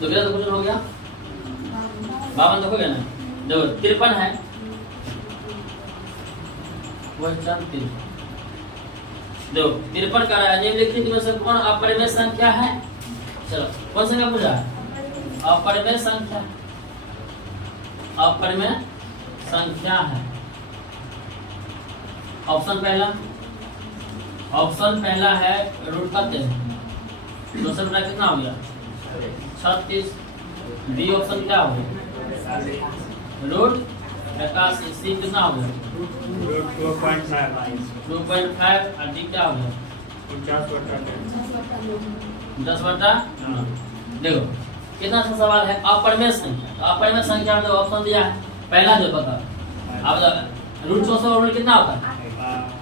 तो कितना क्वेश्चन हो गया 52 देखोगे ना। देखो 53 है क्वेश्चन 53। देखो 53 का है निम्नलिखित में से कौन अपरिमेय संख्या है। चलो कौन संख्या पूछा है? अपरिमेय संख्या। अपरिमेय संख्या है। ऑप्शन पहला है रूट का 3। दूसरा बटा कितना हो गया 36। बी ऑप्शन क्या हो गया रूट 81। सी कितना हो गया रूट 2.5 और डी क्या हो गया 10/10। देखो कितना सा सवाल है अपरिमेय संख्या। तो अपरिमेय संख्या में ऑप्शन दिया है पहला जो पता। अब रूट 600 रूट कितना होता है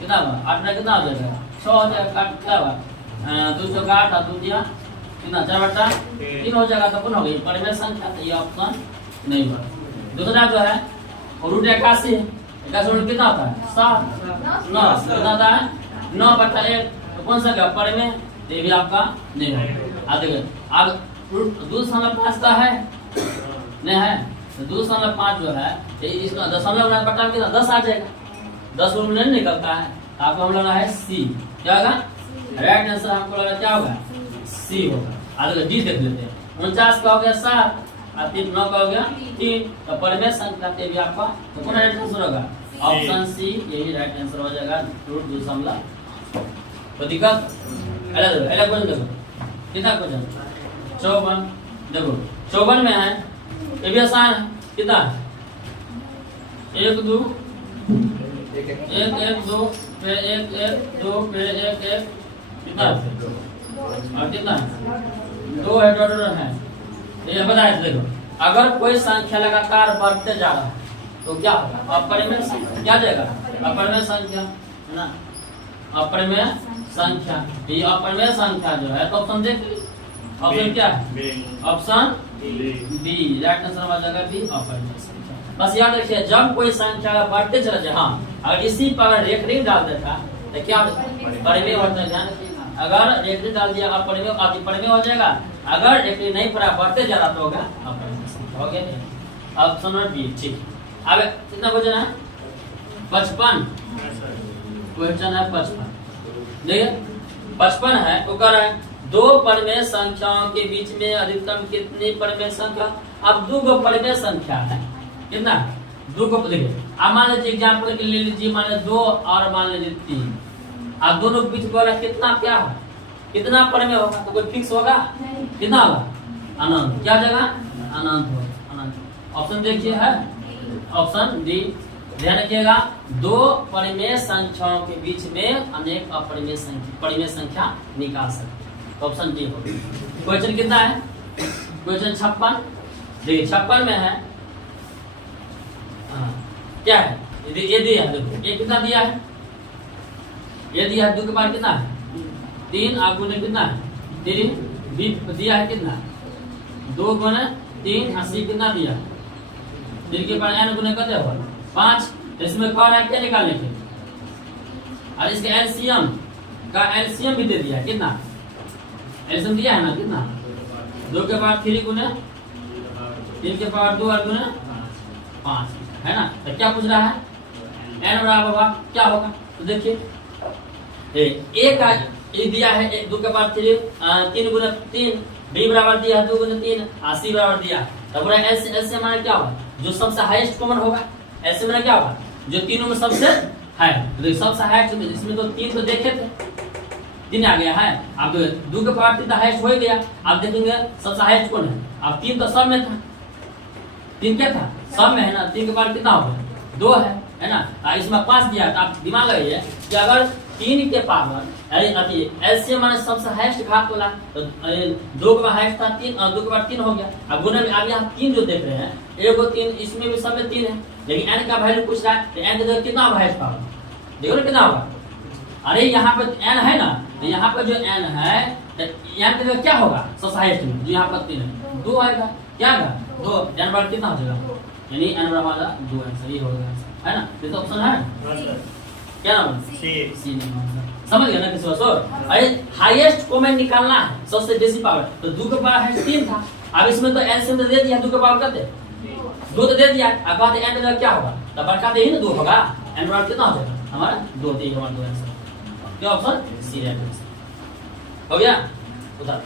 कितना होगा 8 में कितना हो जाएगा 6 हो जाएगा। काट क्या होगा 2 का 8 और 2 दिया कितना 4/3 हो जाएगा। तो कौन हो गई परिमेय संख्या। तो ये ऑप्शन नहीं होगा। दूसरा जो है रूट 81 है। 81 रूट कितना होता है 7 9 कितना होता है 9/1। तो कौन सा क्या परिमेय। ये भी आपका नहीं होगा। अब देखिए अब रूट 2.5 का है नहीं है। तो 2.5 जो है इसका दशमलव बटा कितना 10 आ जाएगा। 10 रूट नहीं निकलता है। तो आपको हम लेना है सी। क्या होगा राइट आंसर हमको लगा क्या होगा सी होगा। आगे डी देख लेते हैं 49 का हो गया 7 और 3 9 का हो गया 3। तो परिमेय संख्या के भी आपका तो कौन राइट आंसर होगा ऑप्शन सी। यही राइट आंसर हो जाएगा रूट 2.5। तो दिक्कत अलग क्वेश्चन देखो कितना क्वेश्चन 54। देखो 54 में है ये भी आसान है। कितना 1 2 1 1 2 फिर 1 1 2 फिर 1 1 कितना और कितना 2 है टोटल है। ये बताए देखो अगर कोई संख्या लगातार बढ़ते जा रहा है तो क्या होगा अपरिमेय संख्या। क्या जाएगा अपरिमेय संख्या है ना। अपरिमेय संख्या ये अपरिमेय संख्या जो है तो ऑप्शन देख ऑप्शन क्या है ऑप्शन बी राइट आंसर हो जाएगा बी अपरिमेय संख्या। बस याद रखिए जब कोई संख्या बढ़ते चला जाए हाँ अगर इसी पर रेखनी डाल देता तो क्या परिमेय होता है। ध्यान रखिए अगर रेखनी डाल दिया अपरिमेय परिमेय हो जाएगा। अगर रेखनी नहीं पड़ा बढ़ते जा रहा तो होगा अपरिमेय संख्या। हो गया ऑप्शन बी ठीक। अब कितना क्वेश्चन है 55 क्वेश्चन है 55। देखिए 55 है वो कह रहा है 2 परिमेय संख्याओं के बीच में अधिकतम कितनी परिमेय संख्या। अब 2 परिमेय संख्या है कितना 2 को देखिए अब मान लीजिए एग्जाम्पल के लिए लीजिए मान लीजिए 2 और मान लीजिए 3। अब दोनों के बीच वाला कितना क्या है कितना परिमेय होगा। तो कोई फिक्स होगा कितना होगा अनंत। क्या जगह अनंत होगा अनंत। ऑप्शन देखिए है ऑप्शन डी। ध्यान रखिएगा 2 परिमेय संख्याओं के बीच में अनेक अपरिमेय संख्या निकाल सकते। तो ऑप्शन डी होगा। क्वेश्चन कितना है क्वेश्चन 56। देखिए 56 में है क्या है ये दिया है। देखो ये कितना दिया है ये दिया है 2 के बाद कितना है 3 आप गुने कितना है 3 बी दिया है कितना 2 गुने 3 80 कितना दिया 3 के बाद n गुने कितने होगा 5। इसमें कौन है क्या निकालने के और इसके एलसीएम का एलसीएम भी दे दिया है कितना एलसीएम दिया है ना कितना 2 के बाद 3 गुने 3 के बाद 2 और गुने 5 है ना। तो क्या पूछ रहा है n बराबर होगा क्या होगा। तो देखिए ए का ये दिया है 2 के बाद 3 गुने 3 बी बराबर दिया है 2 गुने 3 और सी बराबर दिया है। तो पूरा एलसीएम माने क्या होगा जो सबसे हाईएस्ट कॉमन होगा। ऐसे में क्या होगा जो तीनों में सबसे है तो सबसे हाईएस्ट इसमें तो 3 तो देखे थे 3 आ गया है। अब 2 के पावर 3 हाईएस्ट हो गया। आप देखेंगे सबसे हाईएस्ट कौन है। अब 3 तो सब में था 3 क्या था सब में है ना। 3 के पावर कितना हो गया 2 है ना। इसमें 5 दिया तो आप दिमाग लगाइए कि अगर 3 के पावर एलसीएम माने सबसे हाईएस्ट घात वाला तो 2 के बाद हाईएस्ट था 3 और 2 के बाद 3 हो गया। अब गुना में अब यहाँ 3 जो देख रहे हैं 1 और 3 इसमें भी सब में 3 है। लेकिन n का वैल्यू पूछ रहा है तो n का जगह कितना हाईएस्ट पावर देखो ना कितना होगा। अरे यहाँ पे n है ना तो यहाँ पर जो n है तो n का जगह क्या होगा सबसे हाईएस्ट में जो यहाँ पर 3 है 2 आएगा क्या आएगा 2 n बराबर कितना हो जाएगा यानी n बराबर 2 आंसर ये होगा है ना। ये तो ऑप्शन है क्या नाम सी समझ गया ना किसी अरे हाईएस्ट कॉमन निकालना है सबसे बेसी पावर। तो 2 के पावर है 3 था अब इसमें तो एलसीएम तो दे दिया, 2 के पावर कर दे 2 तो दे दिया। अब बात एंड में क्या होगा, तो बड़का दे ही ना 2 होगा, एंड बराबर कितना हो जाएगा हमारा 2, तो ये हमारा 2 आंसर। क्या ऑप्शन सी है। हो गया उधर।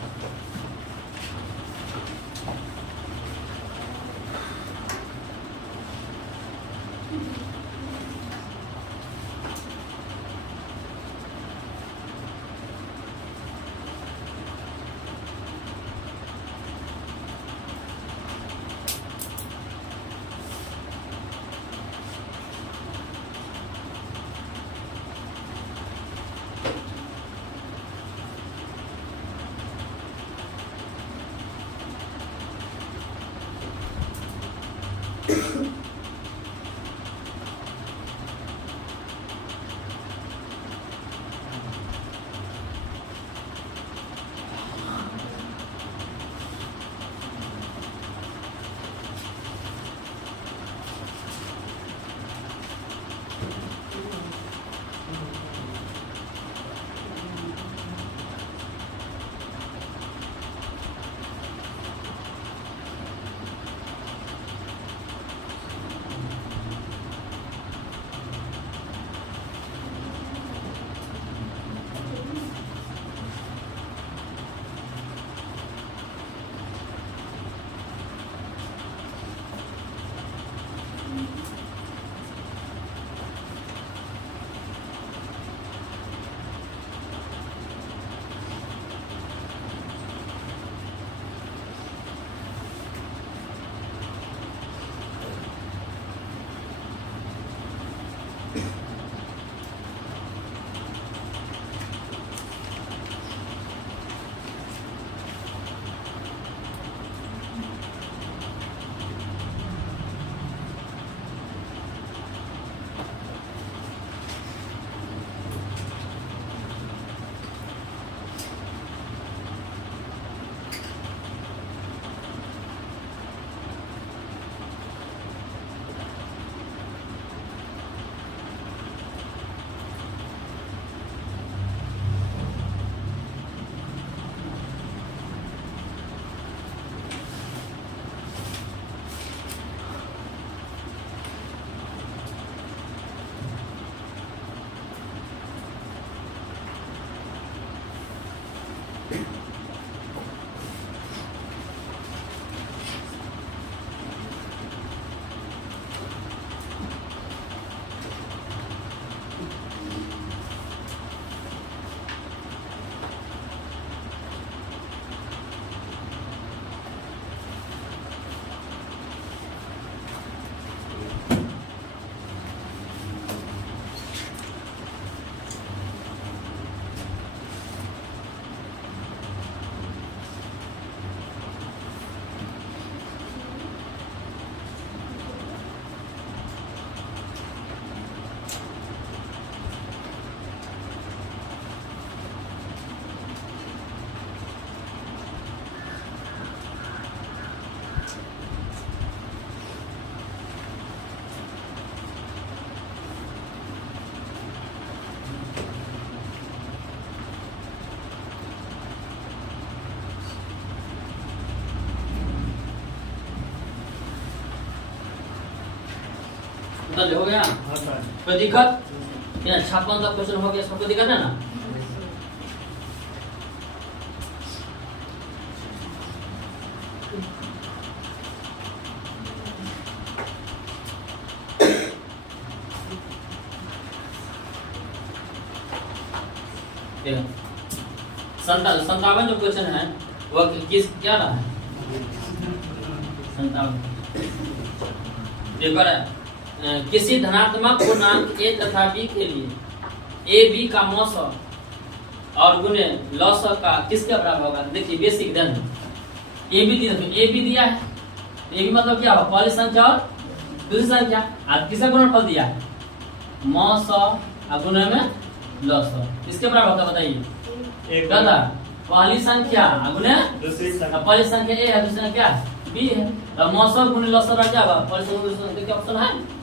उत्तर हो गया? कोई दिक्कत? 56 तक क्वेश्चन हो गया, इसमें कोई दिक्कत है ना? संतावन जो क्वेश्चन है वो किस क्या रहा है? 57 किसी धनात्मक पूर्णांक a तथा b के लिए a b का मौस और गुणे लॉस का किसके बराबर होगा? देखिए बेसिक डन a b दिया है, a b मतलब क्या होगा? पहली संख्या और दूसरी संख्या, आज किसका गुणनफल दिया है? मौस और गुणे में लॉस, किसके बराबर होगा बताइए? दादा पहली संख्या गुणे दूसरी संख्या, पहली संख्या a है, दूसरी संख्या b है, तो मौस गुणे लॉस क्या होगा? पहली संख्या दूसरी संख्या क्या ऑप्शन है?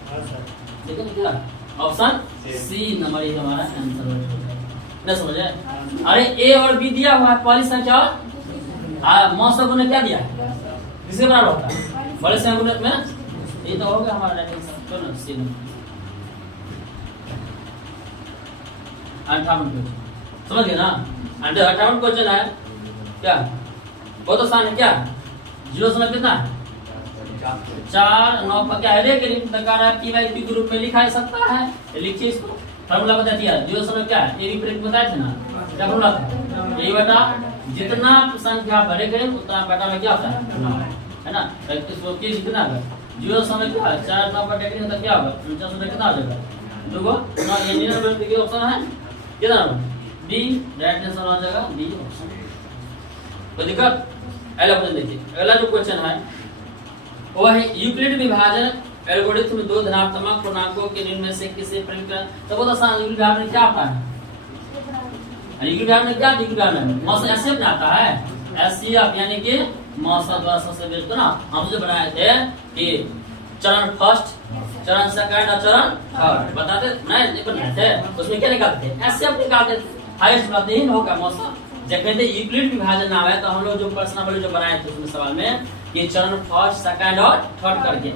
देखिए क्या ऑप्शन सी नंबर ये हमारा आंसर हो जाएगा। न समझे? अरे a और b दिया हुआ है, पहली संख्या और मौसम ने क्या दिया है? किसके बराबर होता है? बड़े से अंक में। ये तो हो गया हमारा राइट आंसर। तो ना सी नंबर 58 क्वेश्चन समझ गए ना। 58 क्वेश्चन है क्या, बहुत आसान है क्या। 0 समय कितना है 4 9 पर क्या है के पी बाई क्यू के रूप में लिखा जा सकता है। लिखिए इसको, फार्मूला बता दिया। 0 समय क्या है, ए बी प्रेक बताए थे ना, क्या फार्मूला था, ए बटा जितना संख्या बढ़े करें उतना बटा में क्या होता है ना। इसको किस कितना है 0 समय क्या है 4 9 पर टेकनी तो क्या होगा 49 समय कितना हो जाएगा देखो ना। इंजीनियर में देखिए ऑप्शन है कितना बी, राइट आंसर हो जाएगा बी ऑप्शन। कोई दिक्कत। अगला क्वेश्चन देखिए, अगला जो क्वेश्चन है वो है यूक्लिड विभाजन एल्गोरिथम दो धनात्मक पूर्णांकों के निम्न में से किसे प्रयोग करें। तो बहुत आसान, यूक्लिड विभाजन में क्या आता है, यूक्लिड विभाजन में क्या, यूक्लिड विभाजन में मौसा एसएफ आता है, एससीएफ यानी कि मौसा द्वारा सबसे बेहतर ना। हम जो बनाए थे कि चरण फर्स्ट, चरण सेकंड और चरण थर्ड बताते नहीं बनाए थे, उसमें क्या निकालते थे, एसएफ निकालते थे, हाईएस्ट बनाते ही होगा मौसा। जब कहते यूक्लिड विभाजन नाम है तो हम लोग जो प्रश्नावली जो बनाए थे उसमें सवाल में कि चरण फर्स्ट सेकंड और थर्ड करके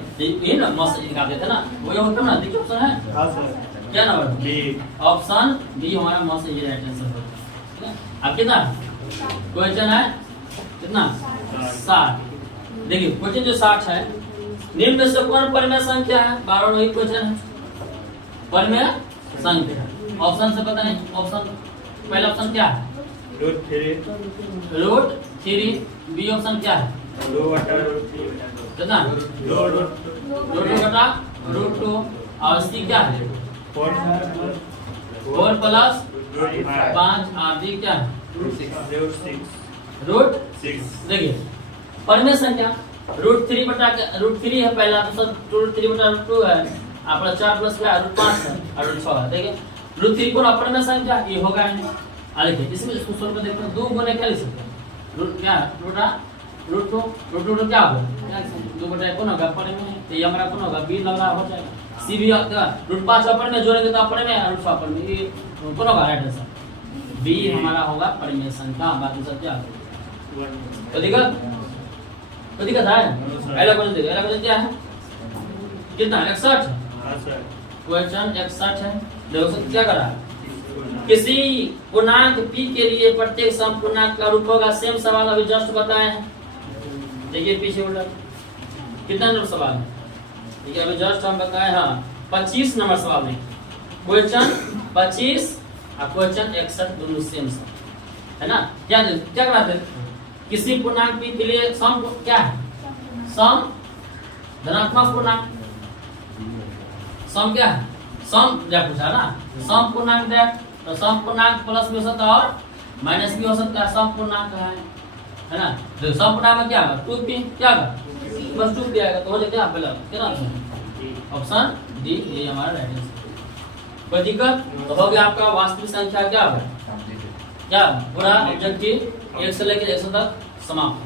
ये ना मौसा निकालते थे ना, वो ये होता ना। देखिए ऑप्शन है हां सर, क्या नंबर बी, ऑप्शन बी हमारा मौसा ये राइट आंसर होगा। अब कितना क्वेश्चन है कितना 60। देखिए क्वेश्चन जो 60 है, निम्न में से कौन परिमेय संख्या है, 12 वही क्वेश्चन है परिमेय संख्या। ऑप्शन से पता नहीं, ऑप्शन पहला ऑप्शन क्या है रूट 3, बी ऑप्शन क्या है कितना रूट बटा रूट 2 और सी क्या है 4 प्लस 5 और डी क्या है रूट 6। देखिए परिमेय संख्या रूट 3 बटा रूट 3 है पहला, तो रूट 3 बटा रूट 2 है, अपना 4 प्लस क्या रूट 5 है और रूट 6 है। देखिए रूट 3 को परिमेय संख्या ये होगा नहीं। देखिए इसमें इसको सोल्व कर देखते हैं, 2 गुने क्या लिख सकते हैं रूट क्या रूट 2 क्या होगा 2 बटा कौन होगा परिमेय, तो ये हमारा कौन होगा बी लगा हो जाएगा। सी भी रूट 5 अपर में जोड़ेंगे तो अपर में रूट 6 अपर में, ये कौन होगा राइट आंसर बी हमारा होगा परिमेय संख्या। बाकी सब क्या तो दिक्कत है। पहला क्वेश्चन देखिए, पहला क्वेश्चन क्या है कितना 61 क्वेश्चन 61 है। देखो क्या कर रहा है, किसी पूर्णांक p के लिए प्रत्येक समपूर्णांक का रूप होगा। सेम सवाल अभी जस्ट बताए हैं, देखिए पीछे उल्टा कितना नंबर सवाल है, देखिए अभी जस्ट हम बताए हाँ 25 नंबर सवाल में क्वेश्चन 25 और क्वेश्चन 61 दोनों सेम है ना। क्या कराते किसी पूर्णांक p के लिए सम क्या है, सम धनात्मक पूर्णांक, सम क्या है सम क्या पूछा ना, सम पूर्णांक दे तो सम पूर्णांक प्लस भी हो सकता है और माइनस भी हो सकता है, सम पूर्णांक है ना। तो सम पूर्णांक में क्या होगा 2p क्या होगा बस 2p आएगा तो हो जाएगा पहला क्या नाम ऑप्शन डी, ये हमारा राइट आंसर। कोई दिक्कत तो हो गया आपका वास्तविक संख्या क्या होगा क्या पूरा ऑब्जेक्टिव 1 से लेकर 100 तक समाप्त।